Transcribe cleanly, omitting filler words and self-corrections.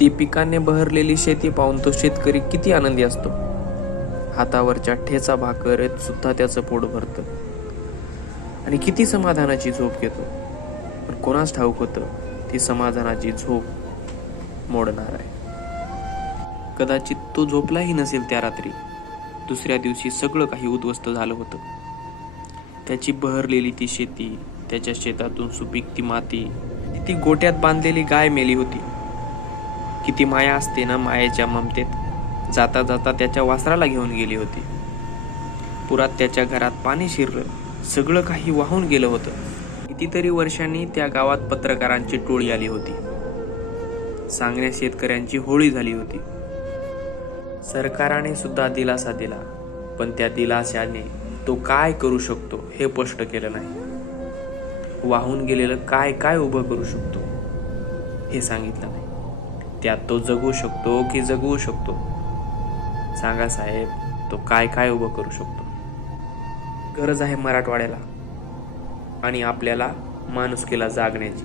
ती पिकाने बहरलेली शेती पाहून तो शेतकरी किती आनंदी असतो. हातावरच्या ठेचा भाकरीत सुद्धा त्याचं पोट भरतं आणि किती समाधानाची झोप घेतो. पण कोणास ठाऊक होतं, ती समाधानाची झोप मोडणार आहे. कदाचित तो झोपलाही नसेल त्या रात्री. दुसऱ्या दिवशी सगळं काही उद्ध्वस्त झालं होतं. त्याची बहरलेली ती शेती, त्याच्या शेतातून सुपीक ती माती, ती गोट्यात बांधलेली गाय मेली होती. किती माया असते ना मायेच्या ममतेत. जाता जाता त्याच्या वासराला घेऊन गेली होती. पुरात त्याच्या घरात पाणी शिरलं. सगळं काही वाहून गेलं होतं. कितीतरी वर्षांनी त्या गावात पत्रकारांची टोळी आली होती. सांगण्या शेतकऱ्यांची होळी झाली होती. सरकाराने सुद्धा दिलासा दिला, पण त्या दिलाशाने तो काय करू शकतो हे स्पष्ट केलं नाही. वाहून गेलेलं काय काय उभं करू शकतो हे सांगितलं नाही. त्यात तो जगू शकतो की जगवू शकतो? सांगा साहेब, तो काय काय उभं करू शकतो? गरज आहे मराठवाड्याला आणि आपल्याला माणुसकीला जागण्याची.